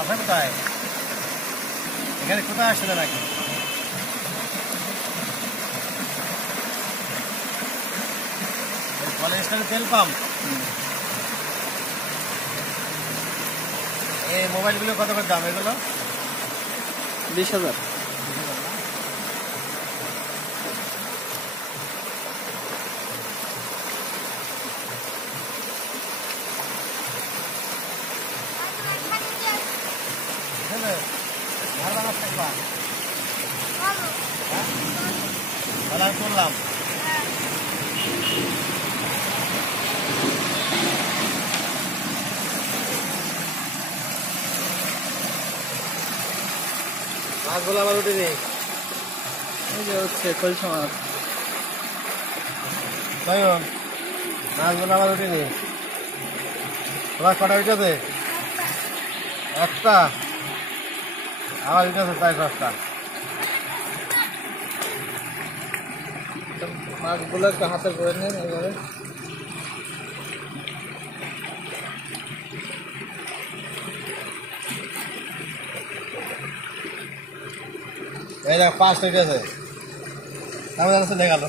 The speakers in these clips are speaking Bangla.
বাসা কোথায়? এখানে কোথায় আসলে নাকি? কলেজ স্ট্যান্ডে তেল পাম্প। এই মোবাইলগুলো কত করে দাম এগুলো? 20,000। তাহলে আমি করলাম। মাছগুলো আবার উঠেনি। এই যে হচ্ছে খলসা মাছ। মাছগুলো আবার উঠেনি। তোমার কটা উঠেছে? একটা। আবার উঠেছে 4-5টা। মাছগুলো একটু হাতে করে নেন এইভাবে। এই দেখ 5টা উঠেছে। আমি জানো চলে গেল।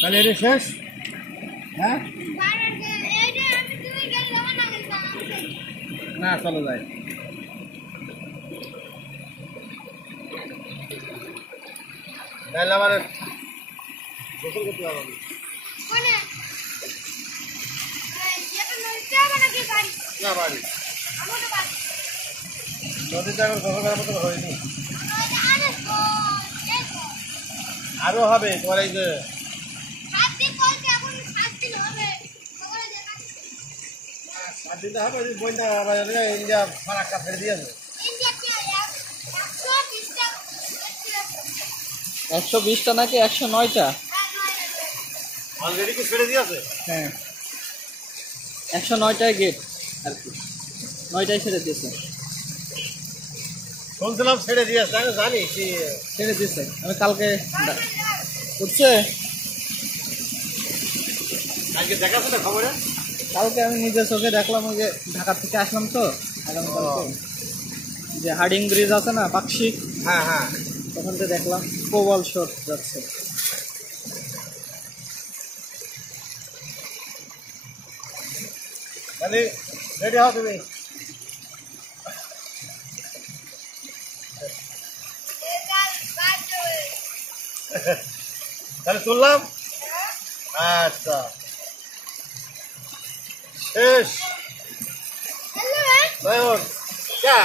তাহলে এটা শেষ? হ্যাঁ না, চলো যাই। তাহলে আমার গোসল করতে হবে না বাড়ি নদীতে এখন গোসল করার মতো হয়নি। আরো হবে তোমার এই যে দিতে হবে বইটা ইন্ডিয়া ফারাক্কা ফেলে দিয়েছে। 120টা নাকি 109টা? অলরেডি কি ছেড়ে দিয়েছে? হ্যাঁ, 109টায় গেট আর কি, 9টায় ছেড়ে দিয়েছে। শুনছিলাম ছেড়ে দিয়েছে, আমি জানি কি ছেড়ে দিয়েছে। আমি কালকে উঠছে, আজকে দেখাচ্ছে না খবরে। কালকে আমি নিজের চোখে দেখলাম। ওই যে ঢাকা থেকে আসলাম তো আগামীকালকে, যে হার্ডিং ব্রিজ আছে না পাকশি, হ্যাঁ হ্যাঁ, তখন তো দেখলাম প্রবল শট যাচ্ছে। তাহলে রেডি হও তুমি। তাহলে তুললাম। আচ্ছা শেষ। क्या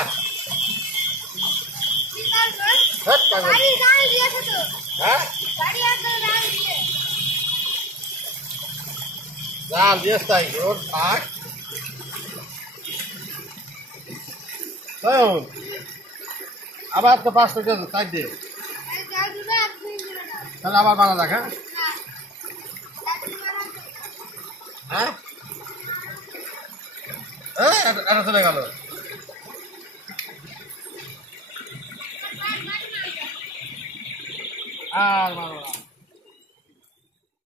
জাল দিয়ে তাই রোড থাক। আবার তো 5টা দিয়ে তাই দিয়ে তাহলে আবার বানা দেখ। হ্যাঁ হ্যাঁ, এটা চলে গেল। আর মারো না।